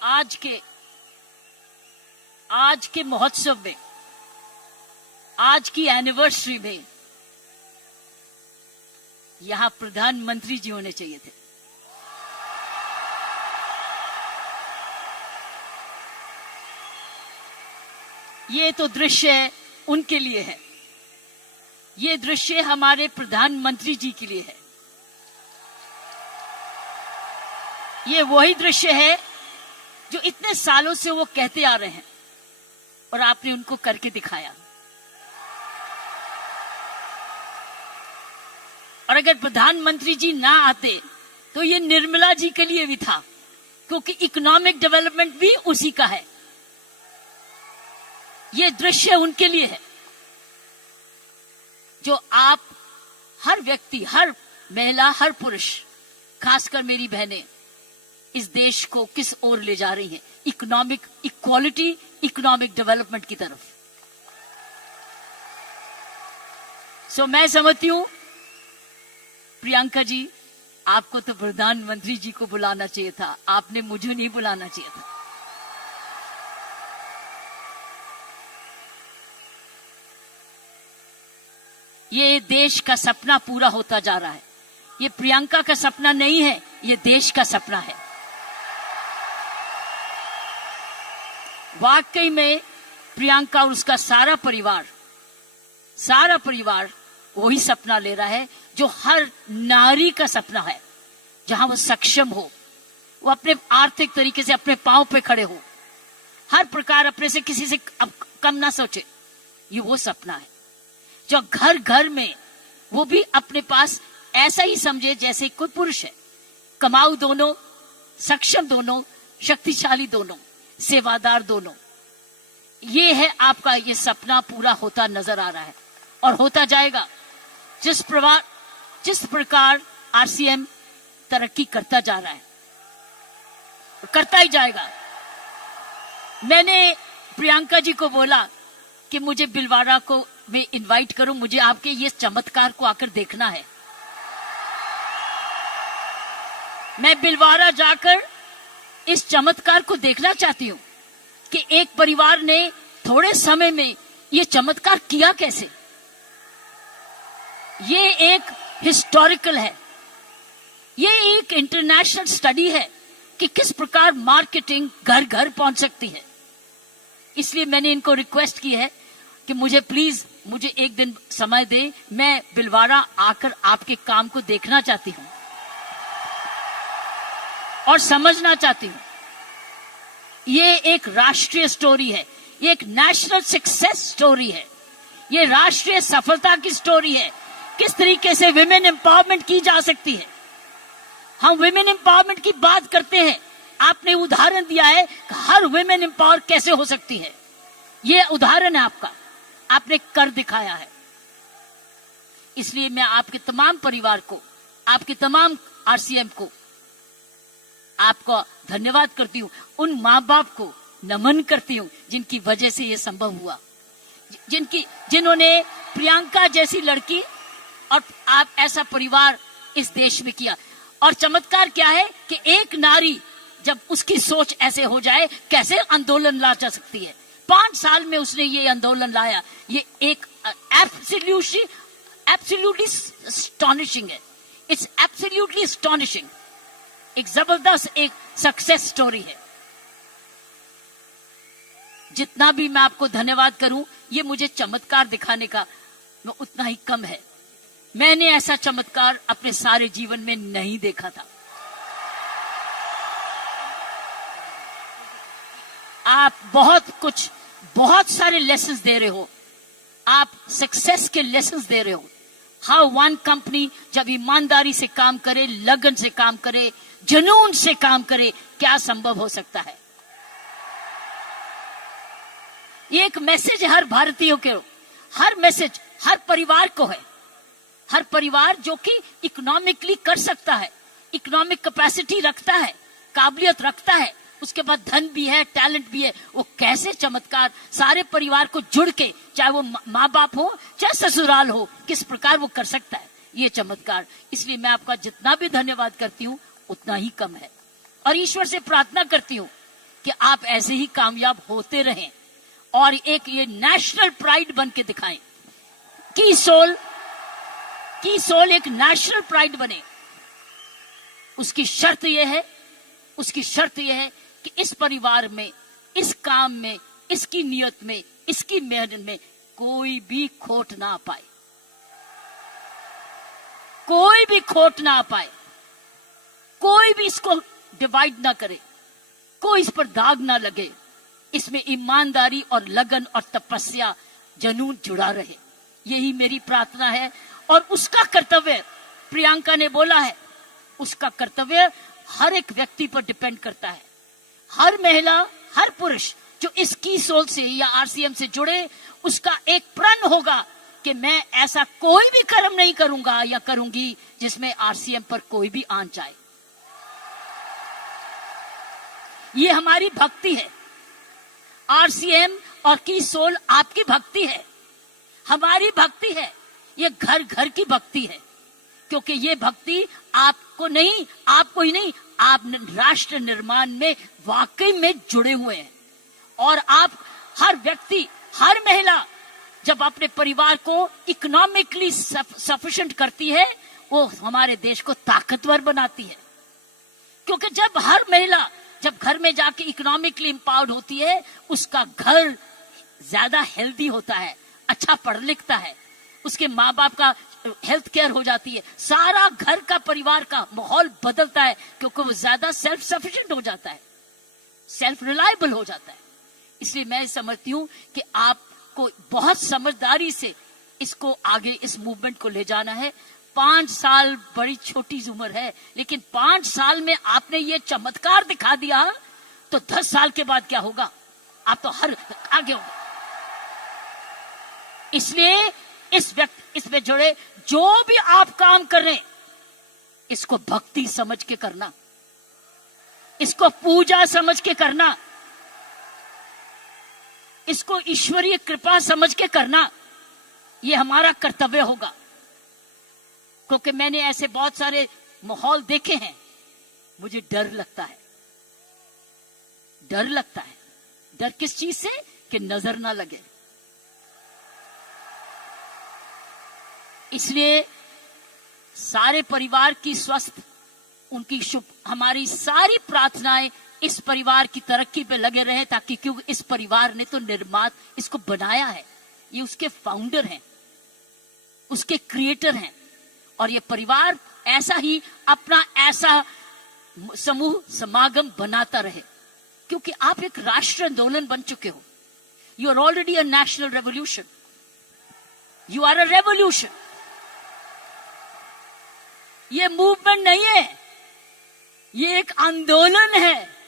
आज के महोत्सव में, आज की एनिवर्सरी में यहां प्रधानमंत्री जी होने चाहिए थे। ये तो दृश्य उनके लिए है, ये दृश्य हमारे प्रधानमंत्री जी के लिए है। ये वही दृश्य है जो इतने सालों से वो कहते आ रहे हैं और आपने उनको करके दिखाया। और अगर प्रधानमंत्री जी ना आते तो ये निर्मला जी के लिए भी था, क्योंकि इकोनॉमिक डेवलपमेंट भी उसी का है। ये दृश्य उनके लिए है जो आप हर व्यक्ति, हर महिला, हर पुरुष, खासकर मेरी बहनें इस देश को किस ओर ले जा रही हैं, इकोनॉमिक इक्वालिटी, इकोनॉमिक डेवलपमेंट की तरफ। सो मैं समझती हूं प्रियंका जी, आपको तो प्रधानमंत्री जी को बुलाना चाहिए था, आपने मुझे नहीं बुलाना चाहिए था। ये देश का सपना पूरा होता जा रहा है। ये प्रियंका का सपना नहीं है, ये देश का सपना है। वाकई में प्रियंका और उसका सारा परिवार वही सपना ले रहा है जो हर नारी का सपना है, जहां वो सक्षम हो, वो अपने आर्थिक तरीके से अपने पांव पे खड़े हो, हर प्रकार अपने से किसी से कम ना सोचे। ये वो सपना है जो घर घर में वो भी अपने पास ऐसा ही समझे जैसे कोई पुरुष है। कमाऊ दोनों, सक्षम दोनों, शक्तिशाली दोनों, सेवादार दोनों। ये है आपका, ये सपना पूरा होता नजर आ रहा है और होता जाएगा। जिस प्रकार आरसीएम तरक्की करता जा रहा है, करता ही जाएगा। मैंने प्रियंका जी को बोला कि मुझे बिलवाड़ा को मैं इनवाइट करूं, मुझे आपके ये चमत्कार को आकर देखना है। मैं बिलवाड़ा जाकर इस चमत्कार को देखना चाहती हूं कि एक परिवार ने थोड़े समय में ये चमत्कार किया कैसे। ये एक हिस्टोरिकल है, ये एक इंटरनेशनल स्टडी है कि किस प्रकार मार्केटिंग घर घर पहुंच सकती है। इसलिए मैंने इनको रिक्वेस्ट की है कि मुझे प्लीज मुझे एक दिन समय दे, मैं बिलवाड़ा आकर आपके काम को देखना चाहती हूं और समझना चाहती हूं। ये एक राष्ट्रीय स्टोरी है, ये एक नेशनल सक्सेस स्टोरी है, ये राष्ट्रीय सफलता की स्टोरी है। किस तरीके से विमेन एम्पावरमेंट की जा सकती है। हम विमेन एम्पावरमेंट की बात करते हैं, आपने उदाहरण दिया है कि हर विमेन एम्पावर कैसे हो सकती है। ये उदाहरण है आपका, आपने कर दिखाया है। इसलिए मैं आपके तमाम परिवार को, आपके तमाम आरसीएम को, आपको धन्यवाद करती हूं। उन माँ बाप को नमन करती हूं जिनकी वजह से यह संभव हुआ, जिन्होंने प्रियंका जैसी लड़की और आप ऐसा परिवार इस देश में किया। और चमत्कार क्या है कि एक नारी जब उसकी सोच ऐसे हो जाए, कैसे आंदोलन ला जा सकती है। 5 साल में उसने ये आंदोलन लाया। ये एक एब्सोल्युटली एस्टॉनिशिंग है। It's absolutely astonishing. एक जबरदस्त एक सक्सेस स्टोरी है। जितना भी मैं आपको धन्यवाद करूं, ये मुझे चमत्कार दिखाने का उतना ही कम है। मैंने ऐसा चमत्कार अपने सारे जीवन में नहीं देखा था। आप बहुत सारे लेसन्स दे रहे हो, आप सक्सेस के लेसन्स दे रहे हो। हाउ वन कंपनी जब ईमानदारी से काम करे, लगन से काम करे, जुनून से काम करे, क्या संभव हो सकता है। ये एक मैसेज हर भारतीयों के, हर मैसेज हर परिवार को है। हर परिवार जो कि इकोनॉमिकली कर सकता है, इकोनॉमिक कैपेसिटी रखता है, काबिलियत रखता है, उसके बाद धन भी है, टैलेंट भी है, वो कैसे चमत्कार सारे परिवार को जुड़ के, चाहे वो माँ बाप हो चाहे ससुराल हो, किस प्रकार वो कर सकता है ये चमत्कार। इसलिए मैं आपका जितना भी धन्यवाद करती हूँ उतना ही कम है। और ईश्वर से प्रार्थना करती हूँ कि आप ऐसे ही कामयाब होते रहें और एक ये नेशनल प्राइड बन के दिखाएं। की सोल एक नेशनल प्राइड बने। उसकी शर्त यह है कि इस परिवार में, इस काम में, इसकी नियत में, इसकी मेहनत में कोई भी खोट ना पाए, कोई भी खोट ना पाए, कोई भी इसको डिवाइड ना करे, कोई इस पर दाग ना लगे। इसमें ईमानदारी और लगन और तपस्या, जुनून जुड़ा रहे, यही मेरी प्रार्थना है। और उसका कर्तव्य, प्रियंका ने बोला है, उसका कर्तव्य हर एक व्यक्ति पर डिपेंड करता है। हर महिला, हर पुरुष जो इस की सोल से या आरसीएम से जुड़े, उसका एक प्रण होगा कि मैं ऐसा कोई भी कर्म नहीं करूंगा या करूंगी जिसमें आरसीएम पर कोई भी आंच आए। ये हमारी भक्ति है। आरसीएम और की सोल आपकी भक्ति है, हमारी भक्ति है। ये घर घर की भक्ति है, क्योंकि ये भक्ति आपको ही नहीं, आप राष्ट्र निर्माण में वाकई में जुड़े हुए हैं। और आप हर व्यक्ति, हर महिला जब अपने परिवार को इकोनॉमिकली सफिशिएंट करती है, वो हमारे देश को ताकतवर बनाती है। क्योंकि जब हर महिला जब घर में जाके इकोनॉमिकली एम्पावर्ड होती है, उसका घर ज्यादा हेल्दी होता है, अच्छा पढ़ लिखता है, उसके माँ बाप का हेल्थ केयर हो जाती है, सारा घर का, परिवार का माहौल बदलता है, क्योंकि वो ज्यादा सेल्फ सफिशिएंट हो जाता है, सेल्फ रिलायबल हो जाता है। इसलिए मैं समझती हूँ कि आपको बहुत समझदारी से इसको आगे, इस मूवमेंट को ले जाना है। 5 साल बड़ी छोटी उम्र है, लेकिन 5 साल में आपने ये चमत्कार दिखा दिया, तो 10 साल के बाद क्या होगा? आप तो हर आगे होंगे। इसलिए इसमें जुड़े जो भी आप काम कर रहे हैं, इसको भक्ति समझ के करना, इसको पूजा समझ के करना, इसको ईश्वरीय कृपा समझ के करना, ये हमारा कर्तव्य होगा। क्योंकि मैंने ऐसे बहुत सारे माहौल देखे हैं, मुझे डर लगता है। डर किस चीज से? कि नजर ना लगे। इसलिए सारे परिवार की स्वस्थ, उनकी शुभ, हमारी सारी प्रार्थनाएं इस परिवार की तरक्की पे लगे रहे, ताकि क्योंकि इस परिवार ने तो इसको बनाया है, ये उसके फाउंडर हैं, उसके क्रिएटर हैं। और ये परिवार ऐसा ही अपना ऐसा समूह समागम बनाता रहे, क्योंकि आप एक राष्ट्र आंदोलन बन चुके हो। You are already a national revolution, you are a revolution. ये मूवमेंट नहीं है, ये एक आंदोलन है।